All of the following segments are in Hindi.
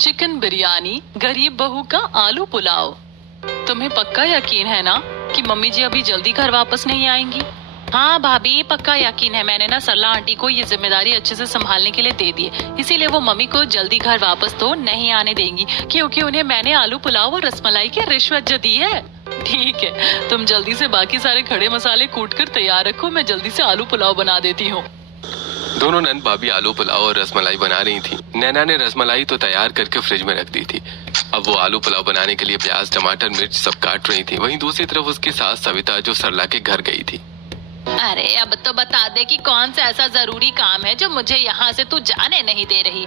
चिकन बिरयानी, गरीब बहू का आलू पुलाव। तुम्हें पक्का यकीन है ना कि मम्मी जी अभी जल्दी घर वापस नहीं आएंगी? हाँ भाभी, पक्का यकीन है। मैंने ना सरला आंटी को ये जिम्मेदारी अच्छे से संभालने के लिए दे दी है, इसीलिए वो मम्मी को जल्दी घर वापस तो नहीं आने देंगी, क्योंकि उन्हें मैंने आलू पुलाव और रसमलाई की रिश्वत जो दी है। ठीक है, तुम जल्दी से बाकी सारे खड़े मसाले कूट कर तैयार रखो, मैं जल्दी से आलू पुलाव बना देती हूँ। दोनों नंद भाभी आलू पुलाव और रसमलाई बना रही थी। नैना ने रसमलाई तो तैयार करके फ्रिज में रख दी थी। अब वो आलू पुलाव बनाने के लिए प्याज, टमाटर, मिर्च सब काट रही थी। वहीं दूसरी तरफ उसकी सास सविता जो सरला के घर गई थी। अरे अब तो बता दे कि कौन सा ऐसा जरूरी काम है जो मुझे यहाँ से तू जाने नहीं दे रही।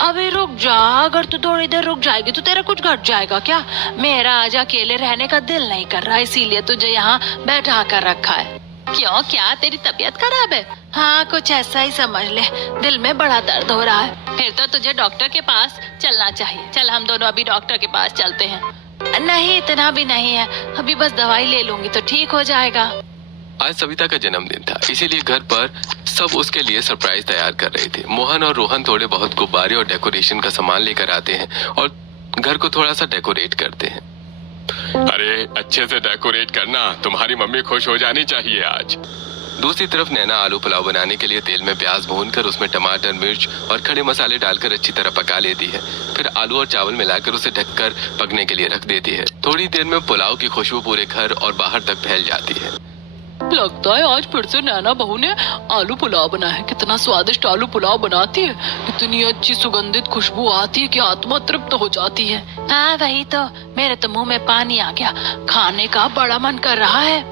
अबे रुक जा, अगर तू थोड़ी देर रुक जाएगी तो तेरा कुछ घट जाएगा क्या? मेरा आज अकेले रहने का दिल नहीं कर रहा, इसीलिए तुझे यहाँ बैठा कर रखा है। क्यों, क्या तेरी तबीयत खराब है? हाँ, कुछ ऐसा ही समझ ले, दिल में बड़ा दर्द हो रहा है। फिर तो तुझे डॉक्टर के पास चलना चाहिए। चल हम दोनों अभी डॉक्टर के पास चलते हैं। नहीं, इतना भी नहीं है, अभी बस दवाई ले लूंगी तो ठीक हो जाएगा। आज सविता का जन्मदिन था, इसीलिए घर पर सब उसके लिए सरप्राइज तैयार कर रहे थे। मोहन और रोहन थोड़े बहुत गुब्बारे और डेकोरेशन का सामान लेकर आते हैं और घर को थोड़ा सा डेकोरेट करते हैं। अरे अच्छे से डेकोरेट करना, तुम्हारी मम्मी खुश हो जानी चाहिए आज। दूसरी तरफ नैना आलू पुलाव बनाने के लिए तेल में प्याज भूनकर उसमें टमाटर, मिर्च और खड़े मसाले डालकर अच्छी तरह पका लेती है। फिर आलू और चावल मिलाकर उसे ढककर पकने के लिए रख देती है। थोड़ी देर में पुलाव की खुशबू पूरे घर और बाहर तक फैल जाती है। लगता है आज फिर से नैना बहू ने आलू पुलाव बनाया है। कितना स्वादिष्ट आलू पुलाव बनाती है, इतनी अच्छी सुगंधित खुशबू आती है कि आत्मा तृप्त हो जाती है। हाँ वही तो, मेरे तो मुंह में पानी आ गया, खाने का बड़ा मन कर रहा है।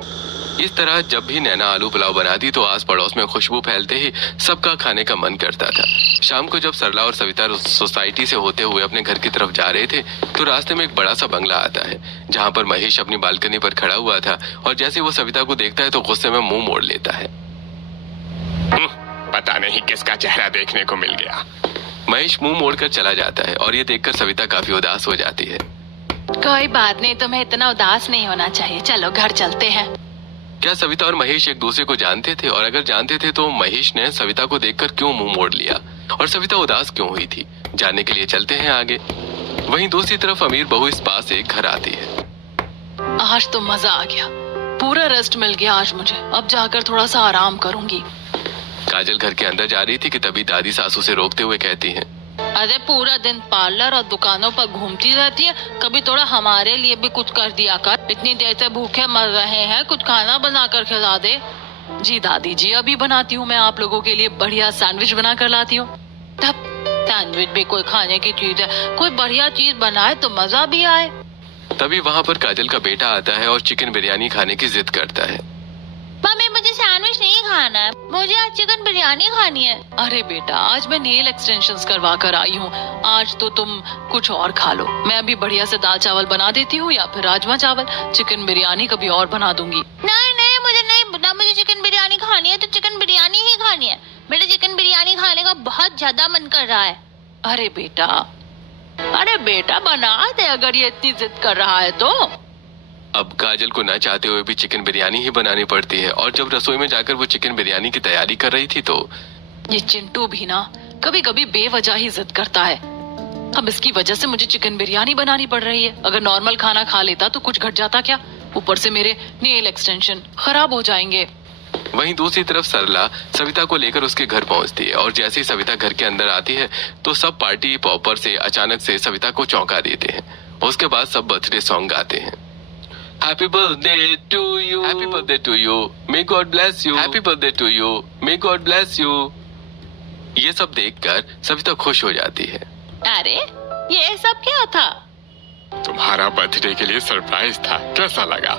इस तरह जब भी नैना आलू पुलाव बनाती तो आस पड़ोस में खुशबू फैलते ही सबका खाने का मन करता था। शाम को जब सरला और सविता सोसाइटी से होते हुए अपने घर की तरफ जा रहे थे तो रास्ते में एक बड़ा सा बंगला आता है, जहाँ पर महेश अपनी बालकनी पर खड़ा हुआ था और जैसे वो सविता को देखता है तो गुस्से में मुंह मोड़ लेता है। पता नहीं किसका चेहरा देखने को मिल गया। महेश मुंह मोड़कर चला जाता है और ये देखकर सविता काफी उदास हो जाती है। कोई बात नहीं, तुम्हें इतना उदास नहीं होना चाहिए, चलो घर चलते हैं। क्या सविता और महेश एक दूसरे को जानते थे? और अगर जानते थे तो महेश ने सविता को देखकर क्यों मुंह मोड़ लिया और सविता उदास क्यों हुई थी? जानने के लिए चलते हैं आगे। वहीं दूसरी तरफ अमीर बहू इस पास एक घर आती है। आज तो मजा आ गया, पूरा रेस्ट मिल गया आज मुझे, अब जाकर थोड़ा सा आराम करूंगी। काजल घर के अंदर जा रही थी कि तभी दादी सासू से रोकते हुए कहती हैं, अरे पूरा दिन पार्लर और दुकानों पर घूमती रहती है, कभी थोड़ा हमारे लिए भी कुछ कर दिया कर। इतनी देर से भूखे मर रहे हैं, कुछ खाना बना कर खिला दे। जी दादी जी, अभी बनाती हूँ, मैं आप लोगों के लिए बढ़िया सैंडविच बना कर लाती हूँ। तब सैंडविच भी कोई खाने की चीज है, कोई बढ़िया चीज बनाए तो मजा भी आए। तभी वहाँ पर काजल का बेटा आता है और चिकन बिरयानी खाने की जिद करता है। मम्मी मुझे सैंडविच नहीं खाना है, मुझे आज चिकन बिरयानी खानी है। अरे बेटा, आज मैं नेल एक्सटेंशंस करवा कर आई हूँ, आज तो तुम कुछ और खा लो। मैं अभी बढ़िया से दाल चावल बना देती हूँ या फिर राजमा चावल, चिकन बिरयानी कभी और बना दूंगी। नहीं नहीं, मुझे नहीं पता, मुझे चिकन बिरयानी खानी है तो चिकन बिरयानी ही खानी है। मेरा चिकन बिरयानी खाने का बहुत ज्यादा मन कर रहा है। अरे बेटा बना दे, अगर ये इतनी जिद कर रहा है तो। अब काजल को न चाहते हुए भी चिकन बिरयानी ही बनानी पड़ती है और जब रसोई में जाकर वो चिकन बिरयानी की तैयारी कर रही थी तो ये चिंटू भी ना कभी कभी बेवजह ही जिद करता है। अब इसकी वजह से मुझे चिकन बिरयानी बनानी पड़ रही है। अगर नॉर्मल खाना खा लेता तो कुछ घट जाता क्या? ऊपर से मेरे नेल एक्सटेंशन खराब हो जाएंगे। वहीं दूसरी तरफ सरला सविता को लेकर उसके घर पहुंचती है और जैसे ही सविता घर के अंदर आती है तो सब पार्टी पॉपर से अचानक से सविता को चौंका देते हैं। उसके बाद सब बर्थडे सॉन्ग गाते हैं। Happy birthday to you, Happy birthday to you, May God bless you, Happy birthday to you, May God bless you। ये सब देखकर सविता खुश हो जाती है। अरे ये सब क्या था? तुम्हारा बर्थडे के लिए सरप्राइज था, कैसा लगा?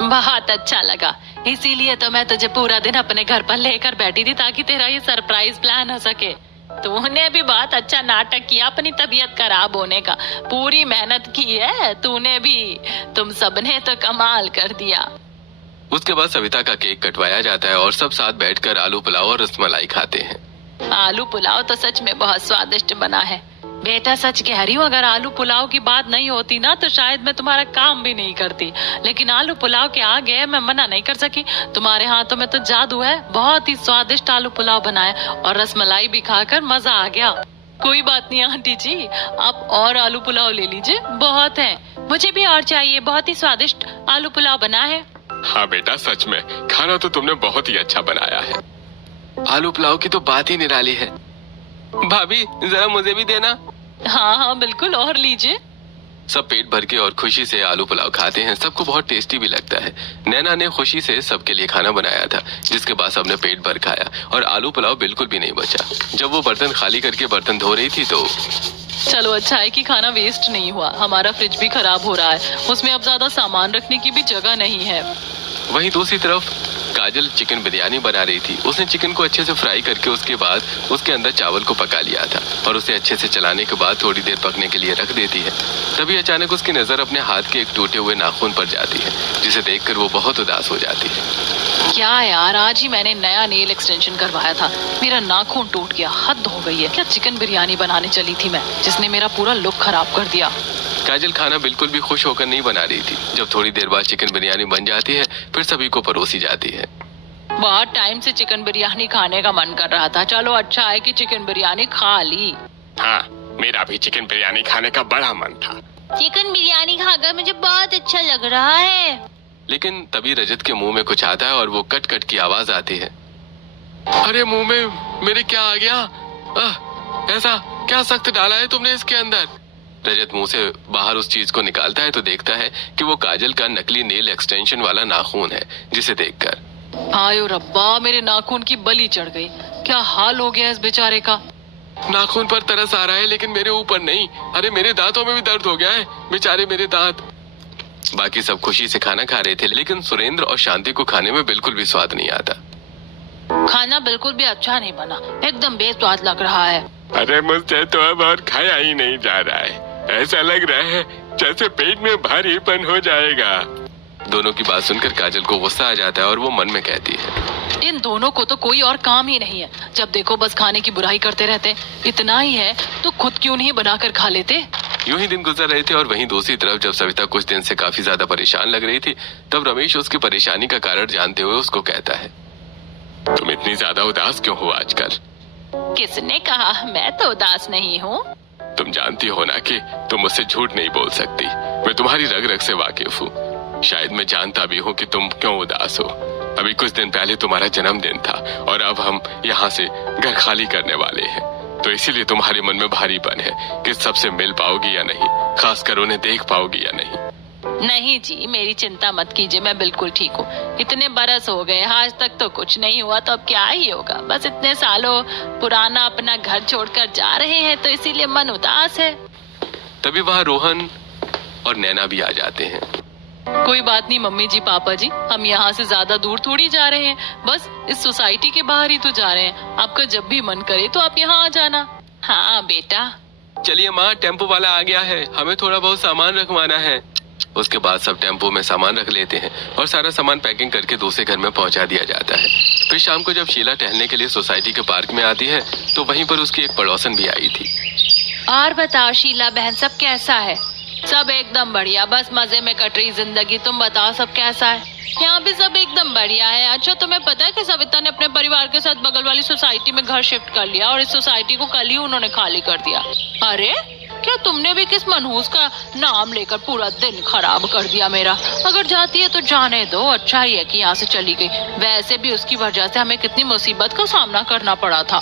बहुत अच्छा लगा, इसीलिए तो मैं तुझे पूरा दिन अपने घर पर लेकर बैठी थी ताकि तेरा ये सरप्राइज प्लान हो सके। तूने भी बहुत अच्छा नाटक किया अपनी तबीयत खराब होने का, पूरी मेहनत की है तूने भी, तुम सबने तो कमाल कर दिया। उसके बाद सविता का केक कटवाया जाता है और सब साथ बैठकर आलू पुलाव और रसमलाई खाते हैं। आलू पुलाव तो सच में बहुत स्वादिष्ट बना है बेटा, सच कह रही हूँ, अगर आलू पुलाव की बात नहीं होती ना तो शायद मैं तुम्हारा काम भी नहीं करती, लेकिन आलू पुलाव के आगे मैं मना नहीं कर सकी। तुम्हारे हाथों में तो जादू है, बहुत ही स्वादिष्ट आलू पुलाव बनाए और रसमलाई भी खाकर मजा आ गया। कोई बात नहीं आंटी जी, आप और आलू पुलाव ले लीजिए, बहुत है। मुझे भी और चाहिए, बहुत ही स्वादिष्ट आलू पुलाव बना है। हाँ बेटा, सच में खाना तो तुमने बहुत ही अच्छा बनाया है। आलू पुलाव की तो बात ही निराली है। भाभी जरा मुझे भी देना। हाँ हाँ बिल्कुल, और लीजिए। सब पेट भर के और खुशी से आलू पुलाव खाते हैं। सबको बहुत टेस्टी भी लगता है। नैना ने खुशी से सबके लिए खाना बनाया था, जिसके बाद सबने पेट भर खाया और आलू पुलाव बिल्कुल भी नहीं बचा। जब वो बर्तन खाली करके बर्तन धो रही थी तो चलो अच्छा है कि खाना वेस्ट नहीं हुआ। हमारा फ्रिज भी खराब हो रहा है, उसमें अब ज्यादा सामान रखने की भी जगह नहीं है। वहीं दूसरी तरफ काजल चिकन बिरयानी बना रही थी। उसने चिकन को अच्छे से फ्राई करके उसके बाद उसके अंदर चावल को पका लिया था और उसे अच्छे से चलाने के बाद थोड़ी देर पकने के लिए रख देती है। तभी अचानक उसकी नजर अपने हाथ के एक टूटे हुए नाखून पर जाती है, जिसे देखकर वो बहुत उदास हो जाती है। क्या यार, आज ही मैंने नया नेल एक्सटेंशन करवाया था, मेरा नाखून टूट गया। हद हो गई है। क्या चिकन बिरयानी बनाने चली थी मैं, जिसने मेरा पूरा लुक खराब कर दिया। काजल खाना बिल्कुल भी खुश होकर नहीं बना रही थी। जब थोड़ी देर बाद चिकन बिरयानी बन जाती है, फिर सभी को परोसी जाती है। बहुत टाइम से चिकन बिरयानी खाने का मन कर रहा था। चलो अच्छा है कि चिकन बिरयानी खा ली। हाँ, मेरा भी चिकन बिरयानी खाने का बड़ा मन था। चिकन बिरयानी खाकर मुझे बहुत अच्छा लग रहा है। लेकिन तभी रजत के मुंह में कुछ आता है और वो कट कट की आवाज आती है। अरे मुंह में मेरे क्या आ गया? ऐसा क्या सख्त डाला है तुमने इसके अंदर? रजत मुंह से बाहर उस चीज को निकालता है तो देखता है कि वो काजल का नकली नेल एक्सटेंशन वाला नाखून है, जिसे देखकर आयो रब्बा, मेरे नाखून की बलि चढ़ गई। क्या हाल हो गया इस बेचारे का। नाखून पर तरस आ रहा है लेकिन मेरे ऊपर नहीं। अरे मेरे दांतों में भी दर्द हो गया है, बेचारे मेरे दांत। बाकी सब खुशी से खाना खा रहे थे, लेकिन सुरेंद्र और शांति को खाने में बिल्कुल भी स्वाद नहीं आता। खाना बिल्कुल भी अच्छा नहीं बना, एकदम बेस्वाद लग रहा है। अरे मुझसे तो अब और खाया ही नहीं जा रहा है। ऐसा लग रहा है जैसे पेट में भारीपन हो जाएगा। दोनों की बात सुनकर काजल को गुस्सा आ जाता है और वो मन में कहती है, इन दोनों को तो कोई और काम ही नहीं है। जब देखो बस खाने की बुराई करते रहते। इतना ही है तो खुद क्यों नहीं बनाकर खा लेते। यूं ही दिन गुजर रहे थे और वहीं दूसरी तरफ जब सविता कुछ दिन से काफी ज्यादा परेशान लग रही थी, तब रमेश उसकी परेशानी का कारण जानते हुए उसको कहता है, तुम इतनी ज्यादा उदास क्यों हो आजकल? किसने कहा? मैं तो उदास नहीं हूँ। तुम जानती हो ना कि तुम मुझसे झूठ नहीं बोल सकती। मैं तुम्हारी रग रग से वाकिफ हूँ। शायद मैं जानता भी हूँ कि तुम क्यों उदास हो। अभी कुछ दिन पहले तुम्हारा जन्मदिन था और अब हम यहाँ से घर खाली करने वाले हैं, तो इसीलिए तुम्हारे मन में भारीपन है कि सबसे मिल पाओगी या नहीं, खासकर उन्हें देख पाओगी या नहीं। नहीं जी, मेरी चिंता मत कीजिए, मैं बिल्कुल ठीक हूँ। इतने बरस हो गए, आज तक तो कुछ नहीं हुआ, तो अब क्या ही होगा। बस इतने सालों पुराना अपना घर छोड़कर जा रहे हैं, तो इसीलिए मन उदास है। तभी वहाँ रोहन और नैना भी आ जाते हैं। कोई बात नहीं मम्मी जी, पापा जी, हम यहाँ से ज्यादा दूर थोड़ी जा रहे हैं, बस इस सोसाइटी के बाहर ही तो जा रहे हैं। आपका जब भी मन करे तो आप यहाँ आ जाना। हाँ बेटा। चलिए माँ, टेम्पो वाला आ गया है, हमें थोड़ा बहुत सामान रखवाना है। उसके बाद सब टेम्पो में सामान रख लेते हैं और सारा सामान पैकिंग करके दूसरे घर में पहुंचा दिया जाता है। फिर शाम को जब शीला टहलने के लिए सोसाइटी के पार्क में आती है, तो वहीं पर उसकी एक पड़ोसन भी आई थी। और बताओ शीला बहन, सब कैसा है? सब एकदम बढ़िया, बस मजे में कट रही जिंदगी। तुम बताओ सब कैसा है? यहाँ भी सब एकदम बढ़िया है। अच्छा तुम्हें पता है कि सविता ने अपने परिवार के साथ बगल वाली सोसाइटी में घर शिफ्ट कर लिया और इस सोसाइटी को कल ही उन्होंने खाली कर दिया। अरे क्या तुमने भी किस मनहूस का नाम लेकर पूरा दिन खराब कर दिया मेरा? अगर जाती है तो जाने दो, अच्छा ही है कि यहाँ से चली गई। वैसे भी उसकी वजह से हमें कितनी मुसीबत का सामना करना पड़ा था।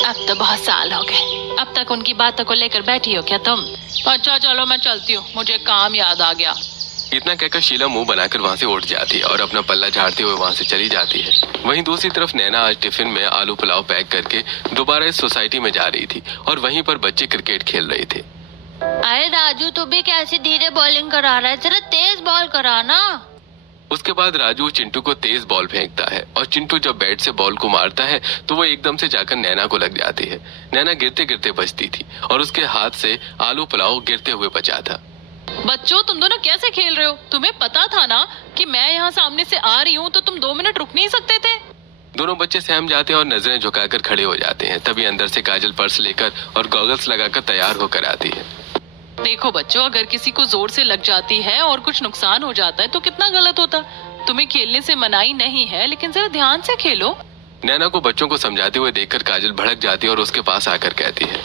अब तो बहुत साल हो गए, अब तक उनकी बातों को लेकर बैठी हो क्या तुम? अच्छा चलो मैं चलती हूँ, मुझे काम याद आ गया। इतना कहकर शीला मुंह बनाकर वहाँ से उठ जाती है और अपना पल्ला झाड़ते हुए वहाँ से चली जाती है। वहीं दूसरी तरफ नैना आज टिफिन में आलू पुलाव पैक करके दोबारा इस सोसाइटी में जा रही थी और वहीं पर बच्चे क्रिकेट खेल रहे थे। अरे राजू, तू भी कैसी धीरे बॉलिंग करा रहा है, जरा तेज बॉल करा ना। उसके बाद राजू चिंटू को तेज बॉल फेंकता है और चिंटू जब बैट से बॉल को मारता है तो वो एकदम से जाकर नैना को लग जाती है। नैना गिरते गिरते बचती थी और उसके हाथ से आलू पुलाव गिरते हुए बचा था। बच्चों तुम दोनों कैसे खेल रहे हो? तुम्हें पता था ना कि मैं यहाँ सामने से आ रही हूँ, तो तुम 2 मिनट रुक नहीं सकते थे? दोनों बच्चे सहम जाते हैं और नजरें झुकाकर खड़े हो जाते हैं। तभी अंदर से काजल पर्स लेकर और गॉगल्स लगाकर तैयार होकर आती है। देखो बच्चों, अगर किसी को जोर से लग जाती है और कुछ नुकसान हो जाता है तो कितना गलत होता। तुम्हें खेलने से मनाही नहीं है, लेकिन जरा ध्यान से खेलो। नैना को बच्चों को समझाते हुए देखकर काजल भड़क जाती है और उसके पास आकर कहती है,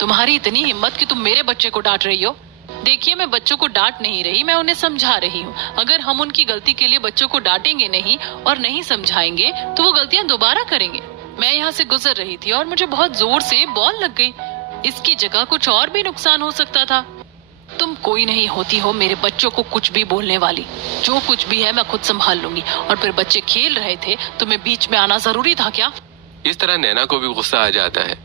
तुम्हारी इतनी हिम्मत कि तुम मेरे बच्चे को डांट रही हो। देखिए, मैं बच्चों को डांट नहीं रही, मैं उन्हें समझा रही हूँ। अगर हम उनकी गलती के लिए बच्चों को डांटेंगे नहीं और नहीं समझाएंगे तो वो गलतियाँ दोबारा करेंगे। मैं यहाँ से गुजर रही थी और मुझे बहुत जोर से बॉल लग गई। इसकी जगह कुछ और भी नुकसान हो सकता था। तुम कोई नहीं होती हो मेरे बच्चों को कुछ भी बोलने वाली। जो कुछ भी है मैं खुद संभाल लूंगी। और फिर बच्चे खेल रहे थे, तुम्हें बीच में आना जरूरी था क्या? इस तरह नैना को भी गुस्सा आ जाता है।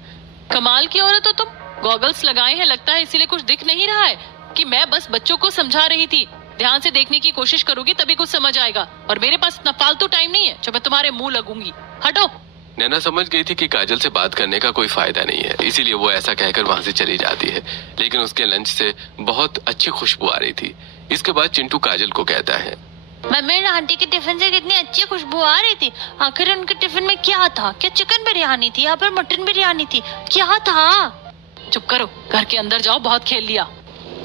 कमाल की औरत हो तुम। गॉगल्स लगाए हैं, लगता है इसीलिए कुछ दिख नहीं रहा है कि मैं बस बच्चों को समझा रही थी। ध्यान से देखने की कोशिश करोगी तभी कुछ समझ आएगा। और मेरे पास इतना फालतू टाइम नहीं है जो मैं तुम्हारे मुंह लगूंगी। हटो। नैना समझ गई थी कि काजल से बात करने का कोई फायदा नहीं है, इसीलिए वो ऐसा कहकर वहां से चली जाती है। लेकिन उसके लंच से बहुत अच्छी खुशबू आ रही थी। इसके बाद चिंटू काजल को कहता है, मम्मी आंटी के टिफिन से कितनी अच्छी खुशबू आ रही थी। आखिर उनके टिफिन में क्या था? क्या चिकन बिरयानी थी या फिर मटन बिरयानी थी? क्या था? चुप करो, घर के अंदर जाओ, बहुत खेल लिया।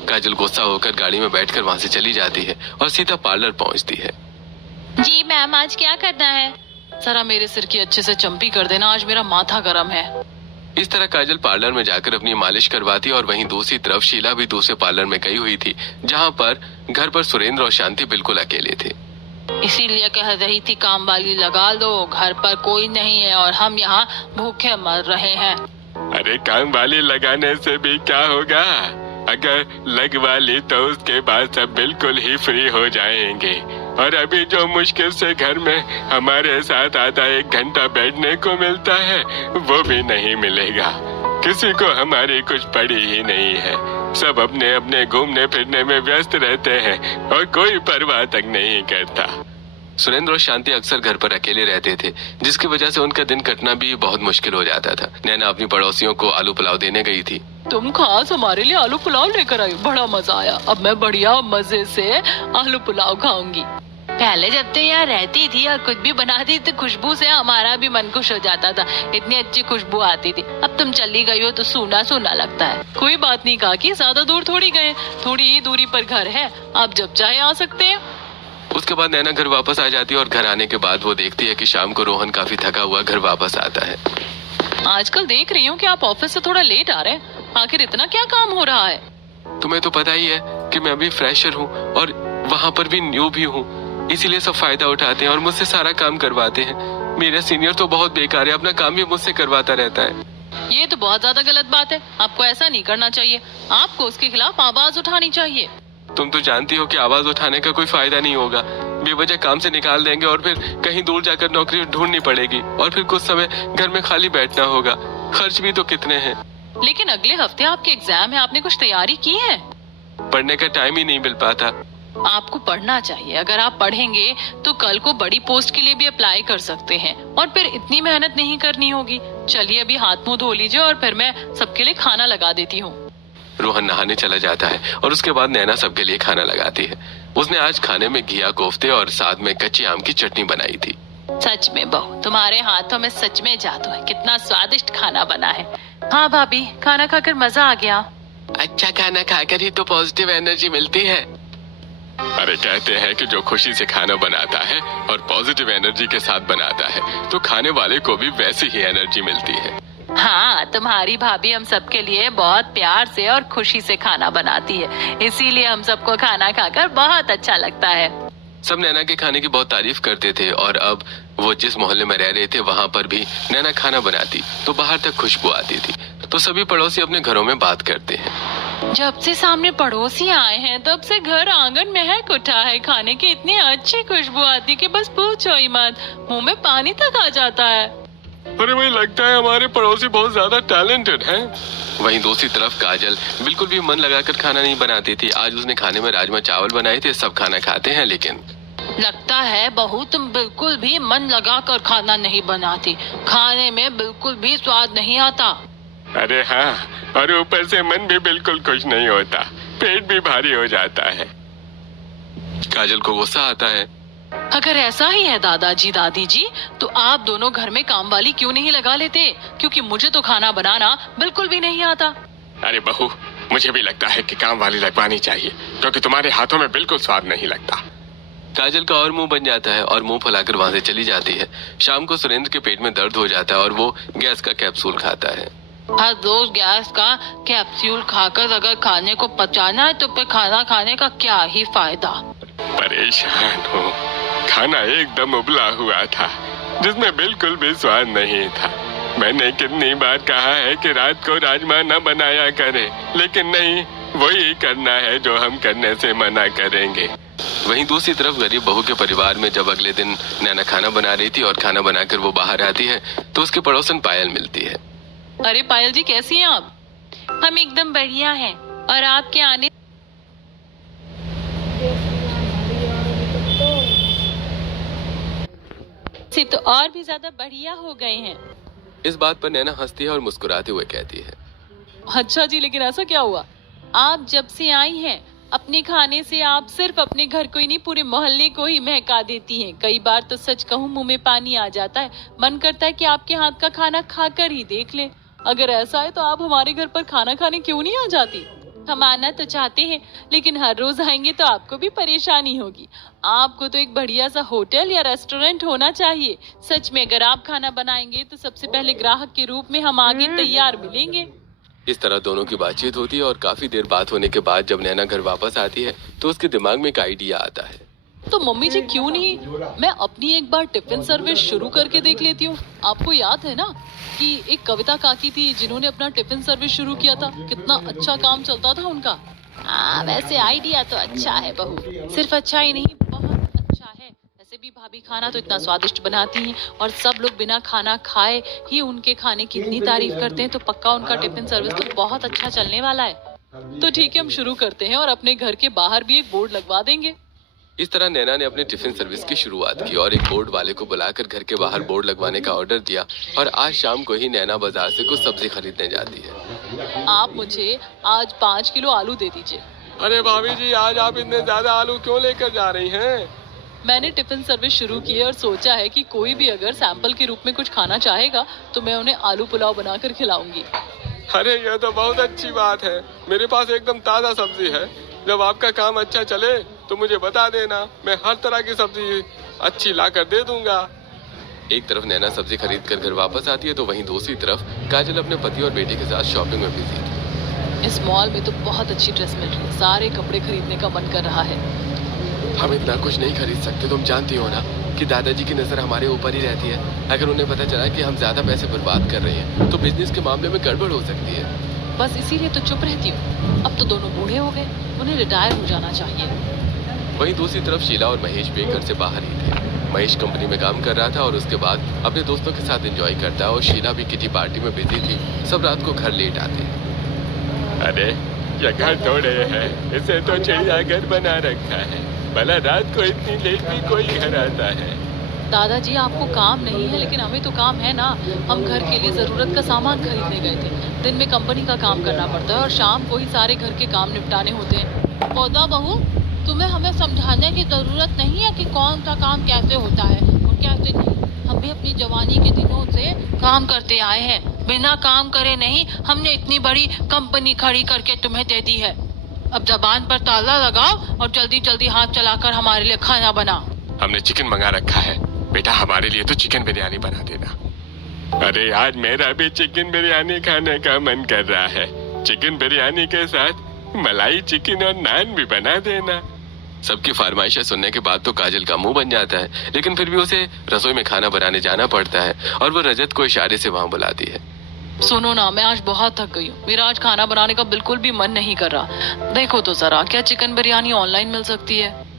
काजल गुस्सा होकर गाड़ी में बैठकर वहां से चली जाती है और सीधा पार्लर पहुंचती है। जी मैम, आज क्या करना है? जरा मेरे सिर की अच्छे से चंपी कर देना, आज मेरा माथा गर्म है। इस तरह काजल पार्लर में जाकर अपनी मालिश करवाती और वहीं दूसरी तरफ शीला भी दूसरे पार्लर में गई हुई थी, जहां पर घर पर सुरेंद्र और शांति बिल्कुल अकेले थे। इसीलिए कह रही थी काम वाली लगा दो, घर पर कोई नहीं है और हम यहाँ भूखे मर रहे हैं। अरे काम वाली लगाने से भी क्या होगा? अगर लगवा ली तो उसके बाद सब बिल्कुल ही फ्री हो जाएंगे। और अभी जो मुश्किल से घर में हमारे साथ आधा 1 घंटा बैठने को मिलता है वो भी नहीं मिलेगा। किसी को हमारी कुछ पड़ी ही नहीं है। सब अपने अपने घूमने फिरने में व्यस्त रहते हैं और कोई परवाह तक नहीं करता। सुरेंद्र और शांति अक्सर घर पर अकेले रहते थे, जिसकी वजह से उनका दिन कटना भी बहुत मुश्किल हो जाता था। नैना अपनी पड़ोसियों को आलू पुलाव देने गई थी। तुम खास हमारे लिए आलू पुलाव लेकर आई, बड़ा मजा आया। अब मैं बढ़िया मजे से आलू पुलाव खाऊंगी। पहले जब तो यहाँ रहती थी और कुछ भी बनाती तो खुशबू से हमारा भी मन खुश हो जाता था। इतनी अच्छी खुशबू आती थी। अब तुम चली गई हो तो सूना सूना लगता है। कोई बात नहीं काकी, ज्यादा दूर थोड़ी गए, थोड़ी ही दूरी पर घर है, आप जब चाहे आ सकते हैं। उसके बाद नैना घर वापस आ जाती है और घर आने के बाद वो देखती है कि शाम को रोहन काफी थका हुआ घर वापस आता है। आजकल देख रही हूँ कि आप ऑफिस से थोड़ा लेट आ रहे हैं। आखिर इतना क्या काम हो रहा है? तुम्हें तो पता ही है कि मैं अभी फ्रेशर हूँ और वहाँ पर भी न्यू भी हूँ, इसीलिए सब फायदा उठाते हैं और मुझसे सारा काम करवाते हैं। मेरा सीनियर तो बहुत बेकार है, अपना काम भी मुझसे करवाता रहता है। ये तो बहुत ज्यादा गलत बात है। आपको ऐसा नहीं करना चाहिए। आपको उसके खिलाफ आवाज उठानी चाहिए। तुम तो जानती हो कि आवाज उठाने का कोई फायदा नहीं होगा। बेवजह काम से निकाल देंगे और फिर कहीं दूर जाकर नौकरी ढूंढनी पड़ेगी और फिर कुछ समय घर में खाली बैठना होगा। खर्च भी तो कितने हैं। लेकिन अगले हफ्ते आपके एग्जाम है, आपने कुछ तैयारी की है? पढ़ने का टाइम ही नहीं मिल पाता। आपको पढ़ना चाहिए। अगर आप पढ़ेंगे तो कल को बड़ी पोस्ट के लिए भी अप्लाई कर सकते हैं और फिर इतनी मेहनत नहीं करनी होगी। चलिए अभी हाथ मुंह धो लीजिए और फिर मैं सबके लिए खाना लगा देती हूँ। रोहन नहाने चला जाता है और उसके बाद नैना सबके लिए खाना लगाती है। उसने आज खाने में घिया कोफ्ते और साथ में कच्चे आम की चटनी बनाई थी। सच में बहू, तुम्हारे हाथों में सच में जादू है। कितना स्वादिष्ट खाना बना है। हाँ भाभी, खाना खाकर मजा आ गया। अच्छा खाना खाकर ही तो पॉजिटिव एनर्जी मिलती है। अरे कहते हैं कि जो खुशी से खाना बनाता है और पॉजिटिव एनर्जी के साथ बनाता है तो खाने वाले को भी वैसी ही एनर्जी मिलती है। हाँ, तुम्हारी भाभी हम सबके लिए बहुत प्यार से और खुशी से खाना बनाती है, इसीलिए हम सबको खाना खाकर बहुत अच्छा लगता है। सब नैना के खाने की बहुत तारीफ करते थे और अब वो जिस मोहल्ले में रह रहे थे वहाँ पर भी नैना खाना बनाती तो बाहर तक खुशबू आती थी। तो सभी पड़ोसी अपने घरों में बात करते हैं। जब से सामने पड़ोसी आए हैं तब से घर आंगन महक उठा है। खाने की इतनी अच्छी खुशबू आती कि बस पूछो ही मत, मुंह में पानी तक आ जाता है। अरे भाई, लगता है हमारे पड़ोसी बहुत ज्यादा टैलेंटेड हैं। वहीं दूसरी तरफ काजल बिल्कुल भी मन लगाकर खाना नहीं बनाती थी। आज उसने खाने में राजमा चावल बनाए थे। सब खाना खाते हैं लेकिन लगता है बहू तुम बिल्कुल भी मन लगाकर खाना नहीं बनाती। खाने में बिल्कुल भी स्वाद नहीं आता। अरे हाँ, और ऊपर से मन भी बिल्कुल खुश नहीं होता, पेट भी भारी हो जाता है। काजल को गुस्सा आता है। अगर ऐसा ही है दादाजी दादी जी, तो आप दोनों घर में काम वाली क्यों नहीं लगा लेते? क्योंकि मुझे तो खाना बनाना बिल्कुल भी नहीं आता। अरे बहू, मुझे भी लगता है कि काम वाली लगवानी चाहिए क्योंकि तुम्हारे हाथों में बिल्कुल स्वाद नहीं लगता। काजल का और मुंह बन जाता है और मुंह फुलाकर वहां से चली जाती है। शाम को सुरेंद्र के पेट में दर्द हो जाता है और वो गैस का कैप्सूल खाता है। हर रोज गैस का कैप्सूल खाकर अगर खाने को पचाना है तो फिर खाना खाने का क्या ही फायदा। परेशान हो। खाना एकदम उबला हुआ था जिसमें बिल्कुल भी स्वाद नहीं था। मैंने कितनी बार कहा है कि रात को राजमा न बनाया करें, लेकिन नहीं, वही करना है जो हम करने से मना करेंगे। वहीं दूसरी तरफ गरीब बहू के परिवार में जब अगले दिन नैना खाना बना रही थी और खाना बनाकर वो बाहर आती है तो उसके पड़ोसन पायल मिलती है। अरे पायल जी, कैसी हैं आप? हम एकदम बढ़िया हैं और आपके आने से तो और भी ज्यादा बढ़िया हो गए हैं। इस बात पर नैना हंसती है और मुस्कुराते हुए कहती है, अच्छा जी, लेकिन ऐसा क्या हुआ? आप जब से आई हैं अपने खाने से आप सिर्फ अपने घर को ही नहीं पूरे मोहल्ले को ही महका देती हैं। कई बार तो सच कहूँ मुंह में पानी आ जाता है, मन करता है कि आपके हाथ का खाना खाकर ही देख लें। अगर ऐसा है तो आप हमारे घर पर खाना खाने क्यों नहीं आ जाती? हम आना तो चाहते हैं लेकिन हर रोज आएंगे तो आपको भी परेशानी होगी। आपको तो एक बढ़िया सा होटल या रेस्टोरेंट होना चाहिए। सच में अगर आप खाना बनाएंगे तो सबसे पहले ग्राहक के रूप में हम आगे तैयार मिलेंगे। इस तरह दोनों की बातचीत होती है और काफी देर बात होने के बाद जब नैना घर वापस आती है तो उसके दिमाग में एक आइडिया आता है। तो मम्मी जी क्यों नहीं मैं अपनी एक बार टिफिन सर्विस शुरू करके देख लेती हूँ। आपको याद है ना कि एक कविता काकी थी जिन्होंने अपना टिफिन सर्विस शुरू किया था, कितना अच्छा काम चलता था उनका। हाँ, वैसे आइडिया तो अच्छा है बहू, सिर्फ अच्छा ही नहीं बहुत अच्छा है। वैसे भी भाभी खाना तो इतना स्वादिष्ट बनाती हैं और सब लोग बिना खाना खाए ही उनके खाने की इतनी तारीफ करते हैं, तो पक्का उनका टिफिन सर्विस तो बहुत अच्छा चलने वाला है। तो ठीक है, हम शुरू करते हैं और अपने घर के बाहर भी एक बोर्ड लगवा देंगे। इस तरह नैना ने अपने टिफिन सर्विस की शुरुआत की और एक बोर्ड वाले को बुलाकर घर के बाहर बोर्ड लगवाने का ऑर्डर दिया और आज शाम को ही नैना बाजार से कुछ सब्जी खरीदने जाती है। आप मुझे आज 5 किलो आलू दे दीजिए। अरे भाभी जी, आज आप इतने ज्यादा आलू क्यों लेकर जा रही हैं? मैंने टिफिन सर्विस शुरू की है और सोचा है कि कोई भी अगर सैंपल के रूप में कुछ खाना चाहेगा तो मैं उन्हें आलू पुलाव बनाकर खिलाऊंगी। अरे यह तो बहुत अच्छी बात है। मेरे पास एकदम ताजा सब्जी है। जब आपका काम अच्छा चले तो मुझे बता देना, मैं हर तरह की सब्जी अच्छी लाकर दे दूंगा। एक तरफ नैना सब्जी खरीद कर घर वापस आती है तो वहीं दूसरी तरफ काजल अपने पति और बेटे के साथ शॉपिंग में बिजी थी। इस मॉल में तो बहुत अच्छी ड्रेस मिल रही है, सारे कपड़े खरीदने का मन कर रहा है। हम इतना कुछ नहीं खरीद सकते, तुम जानती हो ना कि दादाजी की नजर हमारे ऊपर ही रहती है। अगर उन्हें पता चला कि हम ज्यादा पैसे बर्बाद कर रहे हैं तो बिजनेस के मामले में गड़बड़ हो सकती है। बस इसीलिए तो चुप रहती हूँ। अब तो दोनों बूढ़े हो गए, उन्हें रिटायर हो जाना चाहिए। वहीं दूसरी तरफ शीला और महेश भी घर से बाहर ही थे। महेश कंपनी में काम कर रहा था और उसके बाद अपने दोस्तों के साथ एंजॉय करता है और शीला भी किटी पार्टी में बिजी थी। सब रात को घर लेट आते हैं। अरे ये घर थोड़े है, इसे तो चिड़ियाघर बना रखा है। भला रात को इतनी लेट भी कोई घर आता है? दादाजी, आपको काम नहीं है लेकिन हमें तो काम है ना। हम घर के लिए जरूरत का सामान खरीदने गए थे। दिन में कंपनी का काम करना पड़ता है और शाम को ही सारे घर के काम निपटाने होते हैं। पौधा बहू, तुम्हें हमें समझाने की जरूरत नहीं है कि कौन सा काम कैसे होता है और कैसे नहीं। हम भी अपनी जवानी के दिनों से काम करते आए हैं, बिना काम करे नहीं। हमने इतनी बड़ी कंपनी खड़ी करके तुम्हें दे दी है। अब जबान पर ताला लगाओ और जल्दी जल्दी हाथ चलाकर हमारे लिए खाना बनाओ। हमने चिकन मंगा रखा है बेटा, हमारे लिए तो चिकन बिरयानी बना देना। अरे आज मेरा भी चिकन बिरयानी खाने का मन कर रहा है। चिकन बिरयानी के साथ मलाई चिकन और नान भी बना देना। सबकी फरमाइशें सुनने के बाद तो काजल का मुंह बन जाता है, लेकिन फिर भी उसे रसोई में खाना बनाने जाना पड़ता है और वो रजत को इशारे से वहाँ बुलाती है। सुनो ना, मैं आज बहुत थक गई हूँ। मेरा आज खाना बनाने का बिल्कुल भी मन नहीं कर रहा। देखो तो जरा, क्या चिकन बिरयानी ऑनलाइन मिल सकती है?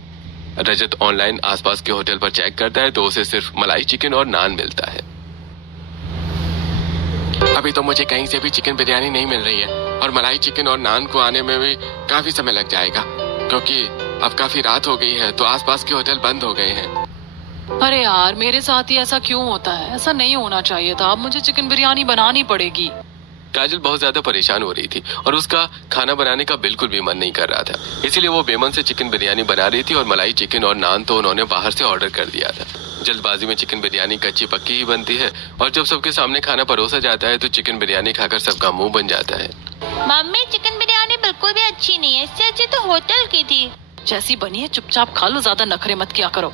रजत ऑनलाइन आसपास के होटल पर चेक करता है तो उसे सिर्फ मलाई चिकन और नान मिलता है। अभी तो मुझे कहीं से भी चिकन बिरयानी नहीं मिल रही है और मलाई चिकन और नान को आने में भी काफी समय लग जाएगा, क्योंकि अब काफी रात हो गई है तो आसपास के होटल बंद हो गए हैं। अरे यार, मेरे साथ ही ऐसा क्यों होता है? ऐसा नहीं होना चाहिए था। अब मुझे चिकन बिरयानी बनानी पड़ेगी। काजल बहुत ज्यादा परेशान हो रही थी और उसका खाना बनाने का बिल्कुल भी मन नहीं कर रहा था, इसीलिए वो बेमन से चिकन बिरयानी बना रही थी और मलाई चिकन और नान तो उन्होंने बाहर से ऑर्डर कर दिया था। जल्दबाजी में चिकन बिरयानी कच्ची पक्की ही बनती है और जब सबके सामने खाना परोसा जाता है तो चिकन बिरयानी खाकर सबका मुंह बन जाता है। मम्मी, चिकन बिरयानी बिल्कुल भी अच्छी नहीं है, इससे अच्छी तो होटल की थी। जैसी बनी है चुपचाप खा लो, ज्यादा नखरे मत किया करो।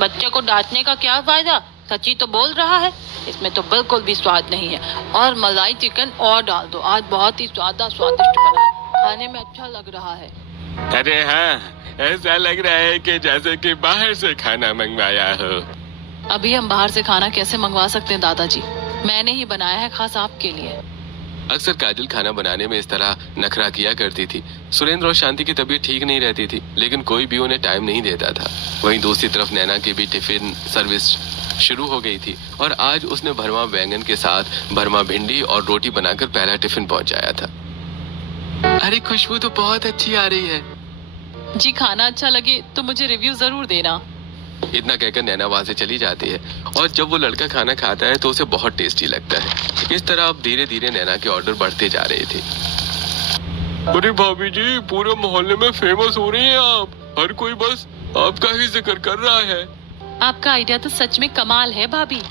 बच्चे को डांटने का क्या फायदा, सच्ची तो बोल रहा है। इसमें तो बिल्कुल भी स्वाद नहीं है। और मलाई चिकन और डाल दो, आज बहुत ही स्वादिष्ट बना है, खाने में अच्छा लग रहा है। अरे हाँ, ऐसा लग रहा है कि जैसे कि बाहर से खाना मंगवाया हो। अभी हम बाहर से खाना कैसे मंगवा सकते हैं दादाजी, मैंने ही बनाया है खास आपके लिए। अक्सर काजल खाना बनाने में इस तरह नखरा किया करती थी। सुरेंद्र और शांति की तबीयत ठीक नहीं रहती थी, लेकिन कोई भी उन्हें टाइम नहीं देता था। वहीं दूसरी तरफ नैना की भी टिफिन सर्विस शुरू हो गई थी और आज उसने भरमा बैंगन के साथ भरमा भिंडी और रोटी बनाकर पहला टिफिन पहुंचाया था। अरे खुशबू तो बहुत अच्छी आ रही है। जी खाना अच्छा लगे तो मुझे रिव्यू जरूर देना। इतना कहकर नैना वहां से चली जाती है और जब वो लड़का खाना खाता है तो उसे बहुत टेस्टी लगता है। इस तरह अब धीरे धीरे नैना के ऑर्डर बढ़ते जा रहे थे। अरे भाभी जी, पूरे मोहल्ले में फेमस हो रही हैं आप। हर कोई बस आपका ही जिक्र कर रहा है। आपका आइडिया तो सच में कमाल है भाभी।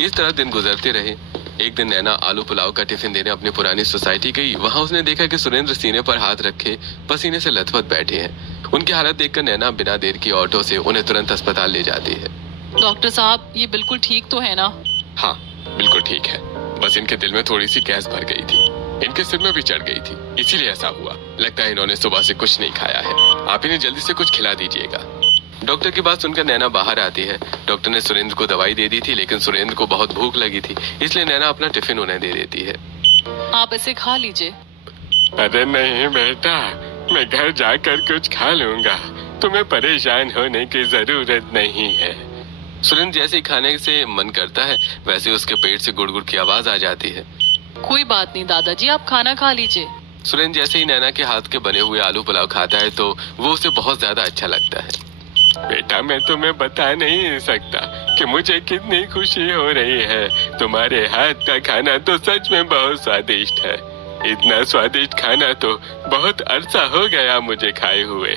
इस तरह दिन गुजरते रहे। एक दिन नैना आलू पुलाव का टिफिन देने अपनी पुरानी सोसाइटी गई। वहां उसने देखा कि सुरेंद्र सीने पर हाथ रखे पसीने से लथपथ बैठे हैं। उनकी हालत देखकर नैना बिना देर की ऑटो से उन्हें तुरंत अस्पताल ले जाती है। डॉक्टर साहब, ये बिल्कुल ठीक तो है ना? हाँ, बिल्कुल ठीक है। बस इनके दिल में थोड़ी सी गैस भर गई थी, इनके सिर में भी चढ़ गई थी, इसीलिए ऐसा हुआ। लगता है इन्होंने सुबह से कुछ नहीं खाया है। आप इन्हें जल्दी से कुछ खिला दीजिएगा। डॉक्टर की बात सुनकर नैना बाहर आती है। डॉक्टर ने सुरेंद्र को दवाई दे दी थी, लेकिन सुरेंद्र को बहुत भूख लगी थी, इसलिए नैना अपना टिफिन उन्हें दे देती है। आप इसे खा लीजिए। अरे नहीं बेटा, मैं घर जाकर कुछ खा लूंगा। तुम्हें परेशान होने की जरूरत नहीं है। सुरेंद्र जैसे ही खाने से मन करता है वैसे उसके पेट से गुड़गुड़ की आवाज आ जाती है। कोई बात नहीं दादाजी, आप खाना खा लीजिए। सुरेंद्र जैसे ही नैना के हाथ के बने हुए आलू पुलाव खाता है तो वो उसे बहुत ज्यादा अच्छा लगता है। बेटा, मैं तुम्हें बता नहीं सकता कि मुझे कितनी खुशी हो रही है। तुम्हारे हाथ का खाना तो सच में बहुत स्वादिष्ट है। इतना स्वादिष्ट खाना तो बहुत अरसा हो गया मुझे खाए हुए।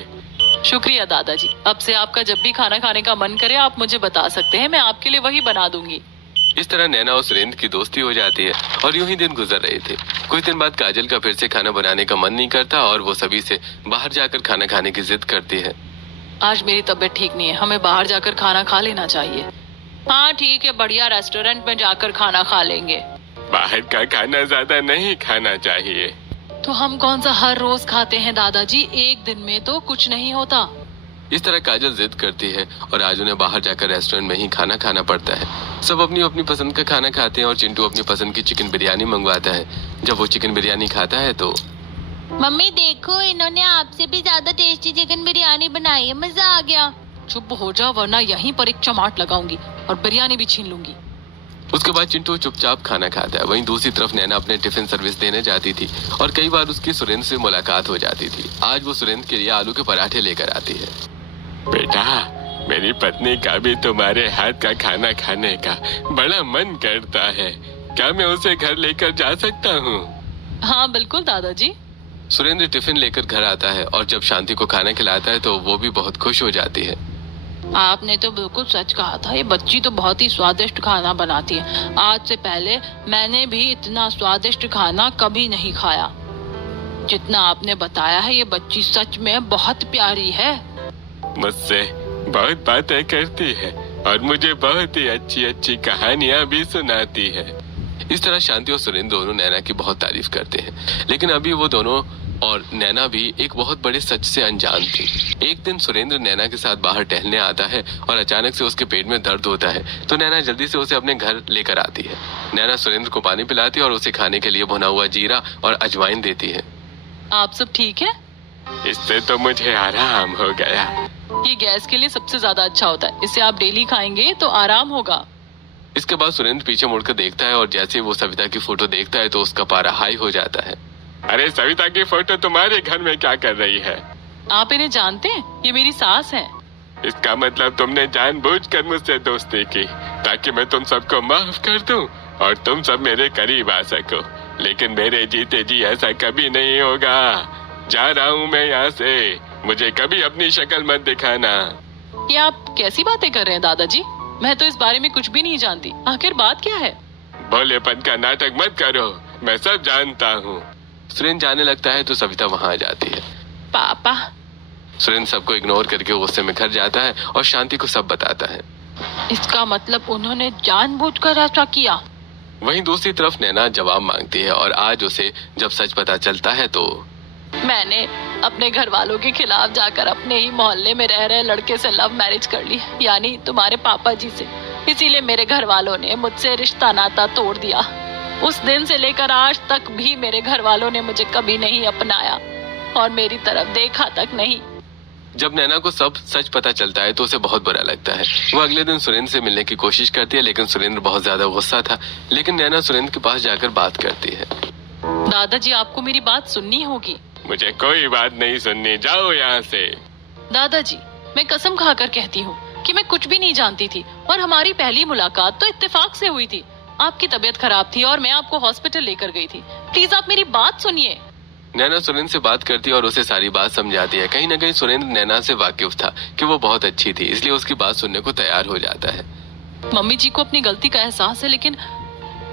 शुक्रिया दादाजी। अब से आपका जब भी खाना खाने का मन करे आप मुझे बता सकते हैं, मैं आपके लिए वही बना दूंगी। इस तरह नैना और सुरेंद्र की दोस्ती हो जाती है और यूं ही दिन गुजर रहे थे। कुछ दिन बाद काजल का फिर से खाना बनाने का मन नहीं करता और वो सभी से बाहर जाकर खाना खाने की जिद करती है। आज मेरी तबीयत ठीक नहीं है, हमें बाहर जाकर खाना खा लेना चाहिए। हाँ ठीक है, बढ़िया रेस्टोरेंट में जाकर खाना खा लेंगे। बाहर का खाना ज्यादा नहीं खाना चाहिए। तो हम कौन सा हर रोज खाते हैं दादाजी, एक दिन में तो कुछ नहीं होता। इस तरह काजल जिद करती है और आज उन्हें बाहर जाकर रेस्टोरेंट में ही खाना खाना पड़ता है। सब अपनी अपनी पसंद का खाना खाते हैं और चिंटू अपनी पसंद की चिकन बिरयानी मंगवाता है। जब वो चिकन बिरयानी खाता है तो मम्मी देखो, इन्होंने आपसे भी ज्यादा टेस्टी चिकन बिरयानी बनाई है, मजा आ गया। चुप हो जा वरना यहीं पर एक चमाट लगाऊंगी और बिरयानी भी छीन लूंगी। उसके बाद चिंटू चुपचाप खाना खाता है। वहीं दूसरी तरफ नैना अपने टिफिन सर्विस देने जाती थी और कई बार उसकी सुरेंद्र से मुलाकात हो जाती थी। आज वो सुरेंद्र के लिए आलू के पराठे लेकर आती है। बेटा, मेरी पत्नी का भी तुम्हारे हाथ का खाना खाने का बड़ा मन करता है। क्या मैं उसे घर लेकर जा सकता हूँ? हाँ बिल्कुल दादाजी। सुरेंद्र टिफिन लेकर घर आता है और जब शांति को खाना खिलाता है तो वो भी बहुत खुश हो जाती है। आपने तो बिल्कुल सच कहा था, ये बच्ची तो बहुत ही स्वादिष्ट खाना बनाती है। आज से पहले मैंने भी इतना स्वादिष्ट खाना कभी नहीं खाया जितना आपने बताया है। ये बच्ची सच में बहुत प्यारी है। मुझसे बहुत बातें करती है और मुझे बहुत ही अच्छी अच्छी कहानियाँ भी सुनाती है। इस तरह शांति और सुरेंद्र दोनों नैना की बहुत तारीफ करते हैं, लेकिन अभी वो दोनों और नैना भी एक बहुत बड़े सच से अनजान थी। एक दिन सुरेंद्र नैना के साथ बाहर टहलने आता है और अचानक से उसके पेट में दर्द होता है तो नैना जल्दी से उसे अपने घर लेकर आती है। नैना सुरेंद्र को पानी पिलाती है और उसे खाने के लिए भुना हुआ जीरा और अजवाइन देती है। आप सब ठीक है? इससे तो मुझे आराम हो गया। ये गैस के लिए सबसे ज्यादा अच्छा होता है, इसे आप डेली खाएंगे तो आराम होगा। इसके बाद सुरेंद्र पीछे मुड़कर देखता है और जैसे वो सविता की फोटो देखता है तो उसका पारा हाई हो जाता है। अरे सविता की फोटो तुम्हारे घर में क्या कर रही है? आप इन्हें जानते हैं? ये मेरी सास है। इसका मतलब तुमने जानबूझकर मुझसे दोस्ती की ताकि मैं तुम सबको माफ कर दूं और तुम सब मेरे करीब आ सको। लेकिन मेरे जीते जी ऐसा कभी नहीं होगा। जा रहा हूँ मैं यहाँ से, मुझे कभी अपनी शक्ल मत दिखाना। ये आप कैसी बातें कर रहे हैं दादाजी? मैं तो इस बारे में कुछ भी नहीं जानती। आखिर बात क्या है? भोलेपन का नाटक मत करो, मैं सब जानता हूँ। सुरेंद्र जाने लगता है तो सविता वहाँ आ जाती है। पापा। सुरेंद्र सबको इग्नोर करके गुस्से में घर जाता है और शांति को सब बताता है। इसका मतलब उन्होंने जानबूझकर ऐसा किया। वहीं दूसरी तरफ नैना जवाब मांगती है और आज उसे जब सच पता चलता है तो मैंने अपने घर वालों के खिलाफ जाकर अपने ही मोहल्ले में रह रहे लड़के से लव मैरिज कर ली, यानी तुम्हारे पापा जी से। इसीलिए मेरे घर वालों ने मुझसे रिश्ता नाता तोड़ दिया। उस दिन से लेकर आज तक भी मेरे घर वालों ने मुझे कभी नहीं अपनाया और मेरी तरफ देखा तक नहीं। जब नैना को सब सच पता चलता है तो उसे बहुत बुरा लगता है। वो अगले दिन सुरेंद्र से मिलने की कोशिश करती है, लेकिन सुरेंद्र बहुत ज्यादा गुस्सा था। लेकिन नैना सुरेंद्र के पास जाकर बात करती है। दादाजी, आपको मेरी बात सुननी होगी। मुझे कोई बात नहीं सुननी, जाओ यहाँ से। दादाजी, मैं कसम खाकर कहती हूँ कि मैं कुछ भी नहीं जानती थी और हमारी पहली मुलाकात तो इत्तेफाक से हुई थी। आपकी तबीयत खराब थी और मैं आपको हॉस्पिटल लेकर गई थी। प्लीज आप मेरी बात सुनिए। नैना सुरेंद्र से बात करती है और उसे सारी बात समझाती है। कहीं न कहीं सुरेंद्र नैना से वाकिफ था कि वो बहुत अच्छी थी, इसलिए उसकी बात सुनने को तैयार हो जाता है। मम्मी जी को अपनी गलती का एहसास है, लेकिन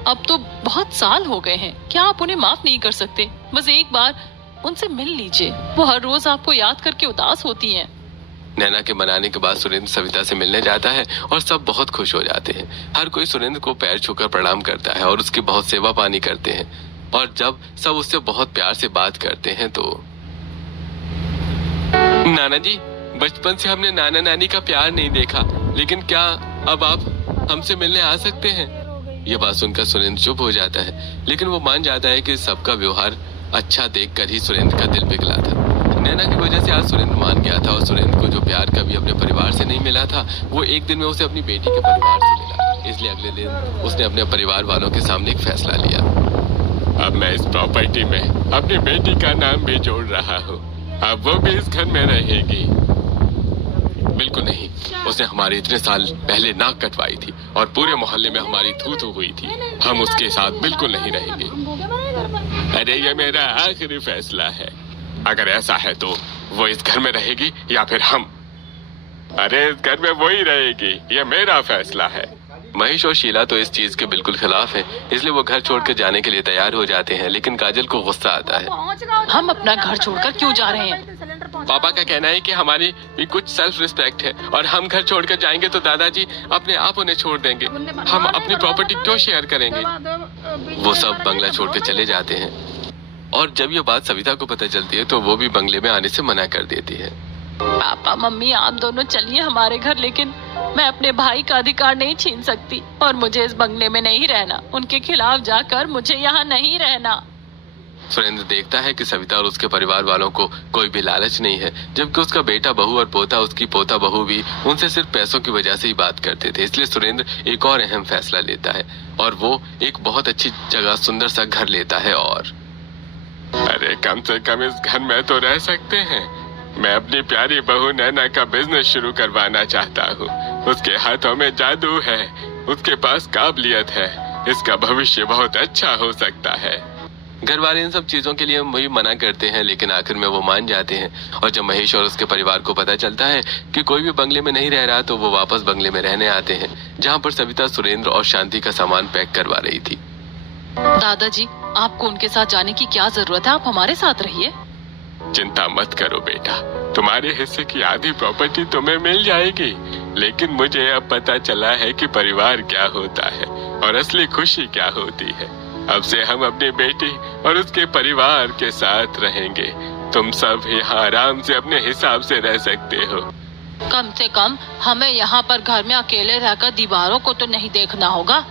अब तो बहुत साल हो गए हैं। क्या आप उन्हें माफ नहीं कर सकते? बस एक बार उनसे मिल लीजिए। वो हर रोज आपको याद करके उदास होती हैं। नैना के मनाने के बाद सुरेंद्र सविता से मिलने जाता है और सब बहुत खुश हो जाते हैं। हर कोई सुरेंद्र को पैर छूकर प्रणाम करता है और उसकी बहुत सेवा पानी करते हैं। और जब सब उससे बहुत प्यार से बात करते हैं तो नाना जी, बचपन से हमने नाना नानी का प्यार नहीं देखा, लेकिन क्या अब आप हमसे मिलने आ सकते हैं? ये बात सुनकर सुरेंद्र चुप हो जाता है, लेकिन वो मान जाता है कि सबका व्यवहार अच्छा देखकर ही सुरेंद्र का दिल पिघला था। नैना की वजह से आज सुरेंद्र मान गया था और सुरेंद्र को जो प्यार कभी अपने परिवार से नहीं मिला था, वो एक दिन में उसे अपनी बेटी के परिवार से मिला। इसलिए अगले दिन उसने अपने परिवार वालों के सामने एक फैसला लिया। अब मैं इस प्रॉपर्टी में अपनी बेटी का नाम भी जोड़ रहा हूँ। अब वो भी इस घर में रहेगी। बिल्कुल नहीं, उसने हमारे इतने साल पहले नाक कटवाई थी और पूरे मोहल्ले में हमारी थू थू हुई थी। हम उसके साथ बिल्कुल नहीं रहेंगे। अरे ये मेरा आखिरी फैसला है। अगर ऐसा है तो वो इस घर में रहेगी या फिर हम। अरे इस घर में वो ही रहेगी, ये मेरा फैसला है। महेश और शीला तो इस चीज के बिल्कुल खिलाफ है, इसलिए वो घर छोड़कर जाने के लिए तैयार हो जाते हैं। लेकिन काजल को गुस्सा आता है। हम अपना घर छोड़कर क्यों जा रहे हैं? पापा का कहना है कि हमारी भी कुछ सेल्फ रिस्पेक्ट है और हम घर छोड़कर जाएंगे तो दादाजी अपने आप उन्हें छोड़ देंगे। हम अपनी प्रॉपर्टी क्यों शेयर करेंगे? वो सब बंगला छोड़कर चले जाते हैं और जब ये बात सविता को पता चलती है तो वो भी बंगले में आने से मना कर देती है। पापा मम्मी, आप दोनों चलिए हमारे घर, लेकिन मैं अपने भाई का अधिकार नहीं छीन सकती और मुझे इस बंगले में नहीं रहना। उनके खिलाफ जाकर मुझे यहाँ नहीं रहना। सुरेंद्र देखता है कि सविता और उसके परिवार वालों को कोई भी लालच नहीं है, जबकि उसका बेटा बहू और पोता, उसकी पोता बहू भी उनसे सिर्फ पैसों की वजह से ही बात करते थे। इसलिए सुरेंद्र एक और अहम फैसला लेता है और वो एक बहुत अच्छी जगह सुंदर सा घर लेता है। और अरे कम से कम इस घर में तो रह सकते हैं। मैं अपनी प्यारी बहू नैना का बिजनेस शुरू करवाना चाहता हूँ। उसके हाथों में जादू है, उसके पास काबिलियत है, इसका भविष्य बहुत अच्छा हो सकता है। घर वाले इन सब चीजों के लिए वही मना करते हैं, लेकिन आखिर में वो मान जाते हैं। और जब महेश और उसके परिवार को पता चलता है कि कोई भी बंगले में नहीं रह रहा तो वो वापस बंगले में रहने आते हैं, जहाँ पर सविता सुरेंद्र और शांति का सामान पैक करवा रही थी। दादाजी, आपको उनके साथ जाने की क्या जरूरत है? आप हमारे साथ रहिए। चिंता मत करो बेटा, तुम्हारे हिस्से की आधी प्रॉपर्टी तुम्हें मिल जाएगी। लेकिन मुझे अब पता चला है कि परिवार क्या होता है और असली खुशी क्या होती है। अब से हम अपनी बेटी और उसके परिवार के साथ रहेंगे। तुम सब यहाँ आराम से अपने हिसाब से रह सकते हो। कम से कम हमें यहाँ पर घर में अकेले रहकर दीवारों को तो नहीं देखना होगा।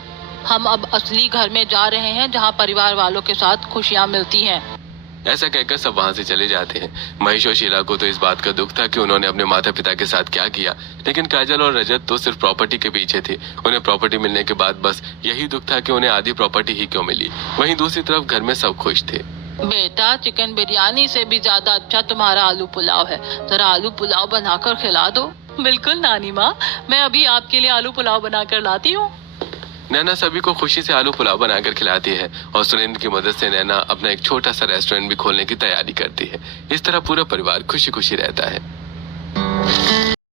हम अब असली घर में जा रहे हैं, जहाँ परिवार वालों के साथ खुशियाँ मिलती हैं। ऐसा कहकर सब वहाँ से चले जाते हैं। महेश और शीला को तो इस बात का दुख था कि उन्होंने अपने माता पिता के साथ क्या किया, लेकिन काजल और रजत तो सिर्फ प्रॉपर्टी के पीछे थे। उन्हें प्रॉपर्टी मिलने के बाद बस यही दुख था कि उन्हें आधी प्रॉपर्टी ही क्यों मिली। वहीं दूसरी तरफ घर में सब खुश थे। बेटा, चिकन बिरयानी से भी ज्यादा अच्छा तुम्हारा आलू पुलाव है। जरा आलू पुलाव बनाकर खिला दो। बिल्कुल नानी माँ, मैं अभी आपके लिए आलू पुलाव बनाकर लाती हूँ। नैना सभी को खुशी से आलू पुलाव बनाकर खिलाती है और सुरेंद्र की मदद से नैना अपना एक छोटा सा रेस्टोरेंट भी खोलने की तैयारी करती है। इस तरह पूरा परिवार खुशी खुशी रहता है।